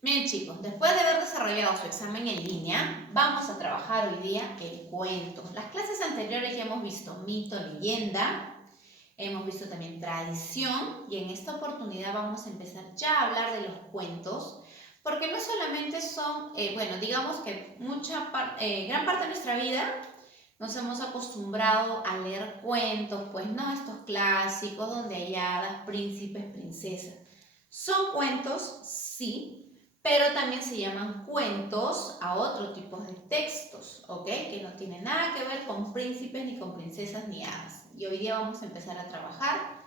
Bien chicos, después de haber desarrollado su examen en línea, vamos a trabajar hoy día el cuento. Las clases anteriores ya hemos visto mito, leyenda, hemos visto también tradición y en esta oportunidad vamos a empezar ya a hablar de los cuentos, porque no solamente son, digamos que gran parte de nuestra vida nos hemos acostumbrado a leer cuentos, pues no, estos clásicos donde hay hadas, príncipes, princesas. Son cuentos, sí, pero también se llaman cuentos a otro tipo de textos, ¿ok? Que no tienen nada que ver con príncipes, ni con princesas, ni hadas. Y hoy día vamos a empezar a trabajar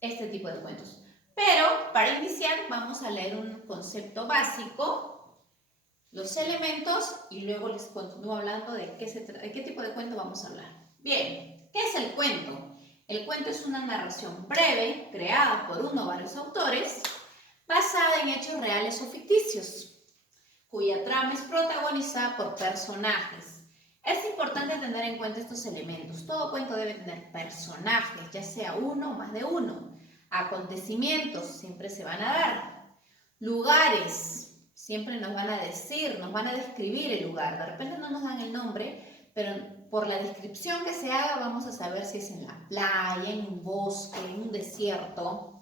este tipo de cuentos. Pero para iniciar vamos a leer un concepto básico, los elementos, y luego les continúo hablando de qué tipo de cuento vamos a hablar. Bien, ¿qué es el cuento? El cuento es una narración breve, creada por uno o varios autores, basada en hechos reales o ficticios, cuya trama es protagonizada por personajes. Es importante tener en cuenta estos elementos. Todo cuento debe tener personajes, ya sea uno o más de uno. Acontecimientos, siempre se van a dar. Lugares, siempre nos van a decir, nos van a describir el lugar. De repente no nos dan el nombre, pero por la descripción que se haga vamos a saber si es en la playa, en un bosque, en un desierto.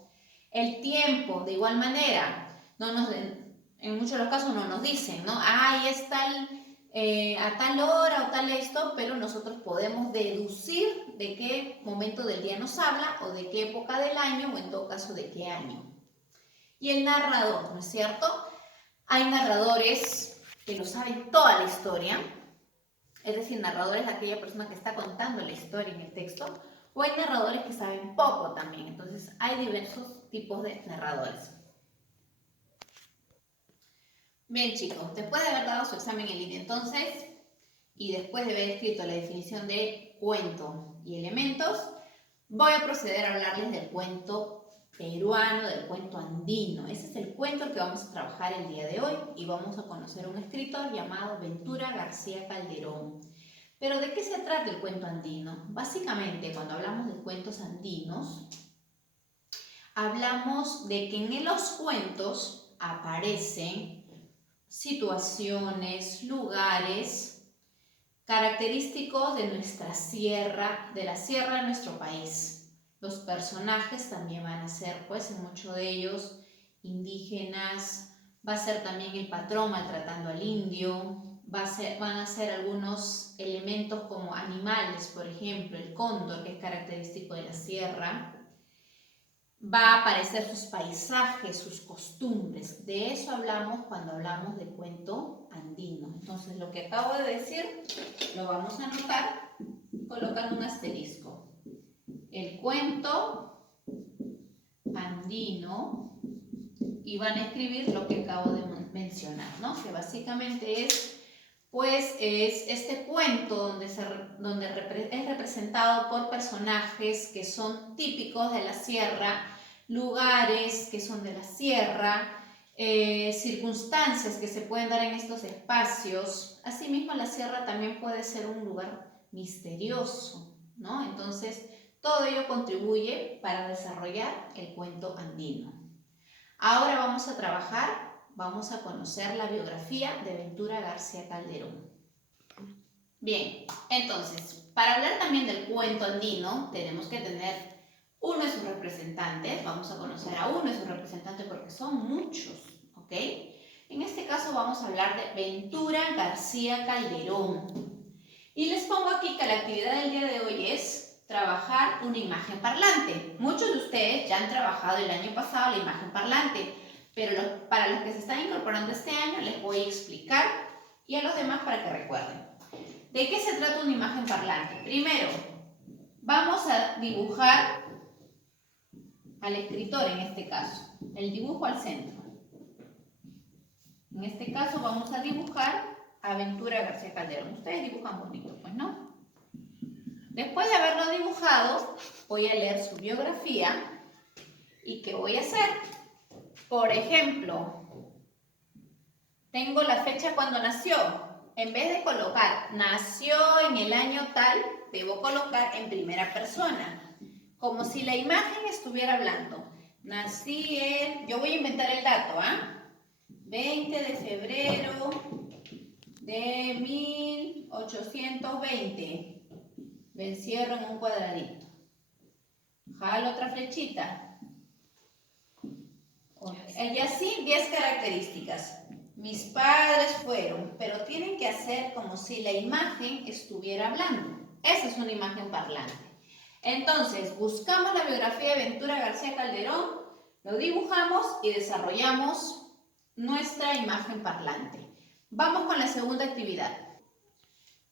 El tiempo, de igual manera, en muchos de los casos no nos dicen, ¿no? Ahí está a tal hora o tal esto, pero nosotros podemos deducir de qué momento del día nos habla o de qué época del año o en todo caso de qué año. Y el narrador, ¿no es cierto? Hay narradores que lo saben toda la historia, es decir, narradores de aquella persona que está contando la historia en el texto, o hay narradores que saben poco también. Entonces, hay diversos tipos de narradores. Bien, chicos, después de haber dado su examen en línea, entonces, y después de haber escrito la definición de cuento y elementos, voy a proceder a hablarles del cuento peruano, del cuento andino. Ese es el cuento que vamos a trabajar el día de hoy y vamos a conocer a un escritor llamado Ventura García Calderón. Pero ¿de qué se trata el cuento andino? Básicamente, cuando hablamos de cuentos andinos, hablamos de que en los cuentos aparecen situaciones, lugares característicos de nuestra sierra, de la sierra de nuestro país. Los personajes también van a ser, pues, en muchos de ellos, indígenas, va a ser también el patrón maltratando al indio, van a ser algunos elementos como animales, por ejemplo, el cóndor, que es característico de la sierra. Va a aparecer sus paisajes, sus costumbres. De eso hablamos cuando hablamos de cuento andino. Entonces, lo que acabo de decir lo vamos a anotar colocando un asterisco. El cuento andino, y van a escribir lo que acabo de mencionar, ¿no? Que básicamente es, pues, es este cuento donde es representado por personajes que son típicos de la sierra, lugares que son de la sierra, circunstancias que se pueden dar en estos espacios. Asimismo, la sierra también puede ser un lugar misterioso, ¿no? Entonces, todo ello contribuye para desarrollar el cuento andino. Ahora vamos a trabajar, vamos a conocer la biografía de Ventura García Calderón. Bien, entonces, para hablar también del cuento andino, tenemos que tener uno de sus representantes. Vamos a conocer a uno de sus representantes porque son muchos, ¿ok? En este caso vamos a hablar de Ventura García Calderón. Y les pongo aquí que la actividad del día de hoy es trabajar una imagen parlante. Muchos de ustedes ya han trabajado el año pasado la imagen parlante, pero para los que se están incorporando este año les voy a explicar y a los demás para que recuerden. ¿De qué se trata una imagen parlante? Primero, vamos a dibujar al escritor en este caso, el dibujo al centro. En este caso vamos a dibujar a Ventura García Calderón. Ustedes dibujan bonito, pues, ¿no? Después de haberlo dibujado, voy a leer su biografía. ¿Y qué voy a hacer? Por ejemplo, tengo la fecha cuando nació. En vez de colocar nació en el año tal, debo colocar en primera persona, como si la imagen estuviera hablando. Nací en... Yo voy a inventar el dato, ¿ah? 20 de febrero de 1820. Lo encierro en un cuadradito. Jalo otra flechita. Y así 10 características. Mis padres fueron, pero tienen que hacer como si la imagen estuviera hablando. Esa es una imagen parlante. Entonces, buscamos la biografía de Ventura García Calderón, lo dibujamos y desarrollamos nuestra imagen parlante. Vamos con la segunda actividad.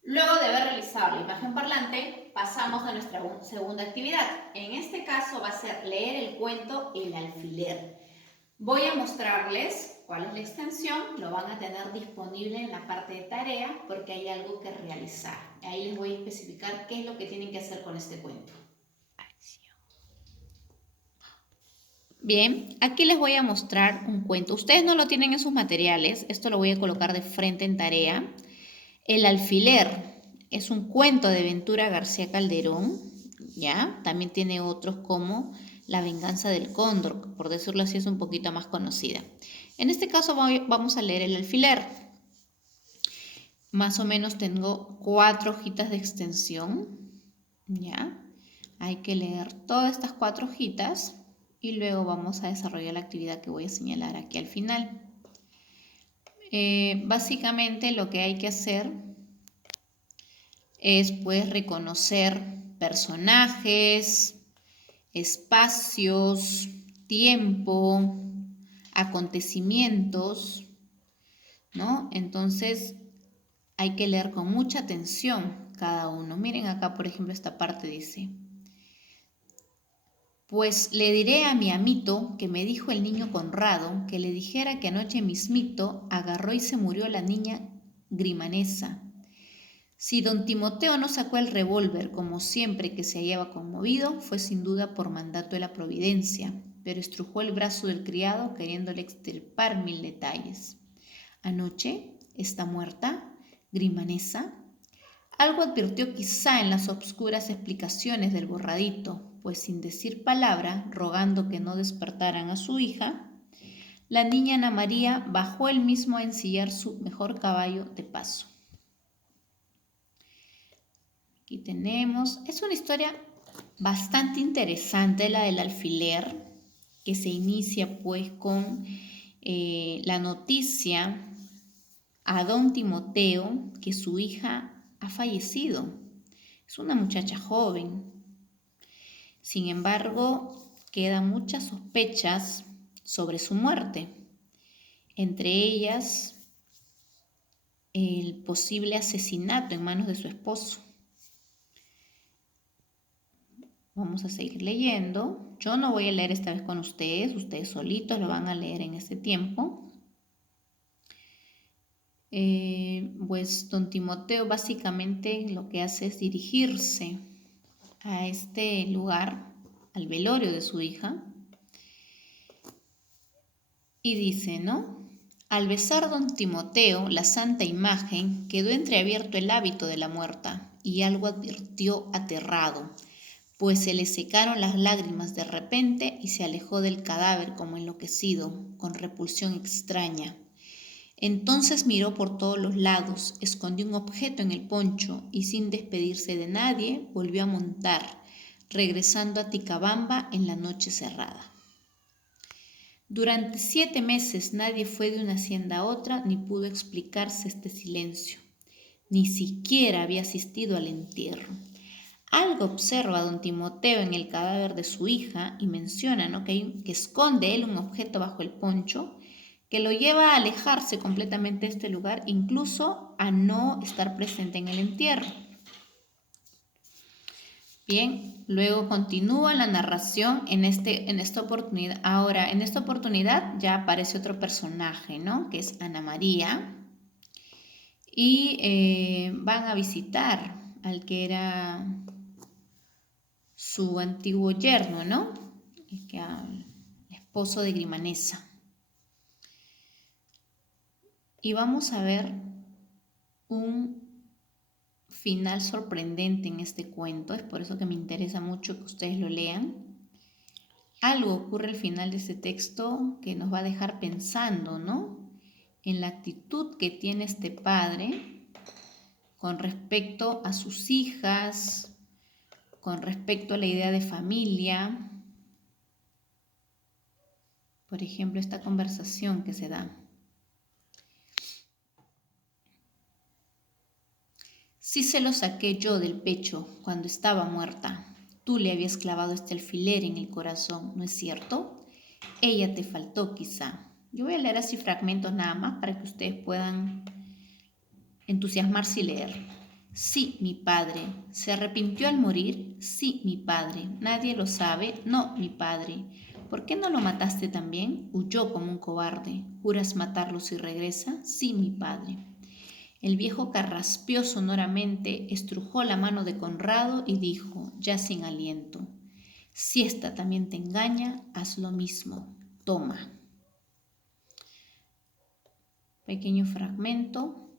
Luego de haber realizado la imagen parlante, pasamos a nuestra segunda actividad. En este caso va a ser leer el cuento El alfiler. Voy a mostrarles cuál es la extensión, lo van a tener disponible en la parte de tarea porque hay algo que realizar. Ahí les voy a especificar qué es lo que tienen que hacer con este cuento. Bien, aquí les voy a mostrar un cuento. Ustedes no lo tienen en sus materiales, esto lo voy a colocar de frente en tarea. El alfiler es un cuento de Ventura García Calderón, ¿ya? También tiene otros como La venganza del cóndor, que por decirlo así es un poquito más conocida. En este caso vamos a leer El alfiler. Más o menos tengo 4 hojitas de extensión, ¿ya? Hay que leer todas estas 4 hojitas y luego vamos a desarrollar la actividad que voy a señalar aquí al final. Básicamente lo que hay que hacer es pues reconocer personajes, espacios, tiempo, acontecimientos, ¿no? Entonces hay que leer con mucha atención cada uno. Miren acá, por ejemplo, esta parte dice: pues le diré a mi amito que me dijo el niño Conrado que le dijera que anoche mismito agarró y se murió la niña Grimanesa. Si don Timoteo no sacó el revólver como siempre que se hallaba conmovido, fue sin duda por mandato de la providencia, pero estrujó el brazo del criado queriéndole extirpar 1000 detalles. Anoche está muerta Grimanesa. Algo advirtió quizá en las obscuras explicaciones del borradito, pues sin decir palabra, rogando que no despertaran a su hija, la niña Ana María bajó él mismo a ensillar su mejor caballo de paso. Aquí tenemos, es una historia bastante interesante la del alfiler, que se inicia pues con la noticia a don Timoteo que su hija ha fallecido. Es una muchacha joven. Sin embargo, quedan muchas sospechas sobre su muerte. Entre ellas, el posible asesinato en manos de su esposo. Vamos a seguir leyendo. Yo no voy a leer esta vez con ustedes solitos lo van a leer en este tiempo. Pues don Timoteo básicamente lo que hace es dirigirse a este lugar, al velorio de su hija, y dice, ¿no? Al besar don Timoteo la santa imagen, quedó entreabierto el hábito de la muerta, y algo advirtió aterrado, pues se le secaron las lágrimas de repente y se alejó del cadáver como enloquecido, con repulsión extraña. Entonces miró por todos los lados, escondió un objeto en el poncho y sin despedirse de nadie volvió a montar, regresando a Ticabamba en la noche cerrada. Durante 7 meses nadie fue de una hacienda a otra ni pudo explicarse este silencio. Ni siquiera había asistido al entierro. Algo observa don Timoteo en el cadáver de su hija y menciona, ¿no?, que esconde él un objeto bajo el poncho que lo lleva a alejarse completamente de este lugar, incluso a no estar presente en el entierro. Bien, luego continúa la narración en esta oportunidad. Ahora, en esta oportunidad ya aparece otro personaje, ¿no?, que es Ana María, y van a visitar al que era su antiguo yerno, ¿no?, el esposo de Grimanesa. Y vamos a ver un final sorprendente en este cuento. Es por eso que me interesa mucho que ustedes lo lean. Algo ocurre al final de este texto que nos va a dejar pensando, ¿no? en la actitud que tiene este padre con respecto a sus hijas, con respecto a la idea de familia. Por ejemplo, esta conversación que se da. Sí se lo saqué yo del pecho cuando estaba muerta. Tú le habías clavado este alfiler en el corazón, ¿no es cierto? Ella te faltó quizá. Yo voy a leer así fragmentos nada más para que ustedes puedan entusiasmarse y leer. Sí, mi padre. ¿Se arrepintió al morir? Sí, mi padre. ¿Nadie lo sabe? No, mi padre. ¿Por qué no lo mataste también? Huyó como un cobarde. ¿Juras matarlo si regresa? Sí, mi padre. El viejo carraspeó sonoramente, estrujó la mano de Conrado y dijo, ya sin aliento, si ésta también te engaña, haz lo mismo. Toma. Pequeño fragmento.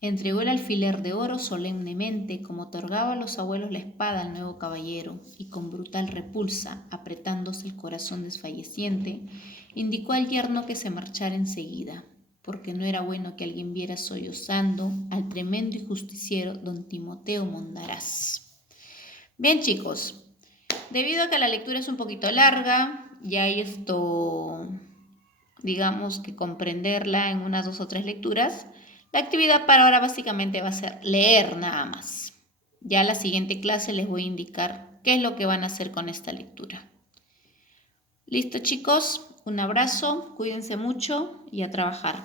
Entregó el alfiler de oro solemnemente, como otorgaba a los abuelos la espada al nuevo caballero, y con brutal repulsa, apretándose el corazón desfalleciente, indicó al yerno que se marchara enseguida, porque no era bueno que alguien viera sollozando al tremendo y justiciero don Timoteo Mondaraz. Bien, chicos, debido a que la lectura es un poquito larga, ya hay digamos que comprenderla en unas 2 o 3 lecturas, la actividad para ahora básicamente va a ser leer nada más. Ya la siguiente clase les voy a indicar qué es lo que van a hacer con esta lectura. Listo, chicos, un abrazo, cuídense mucho y a trabajar.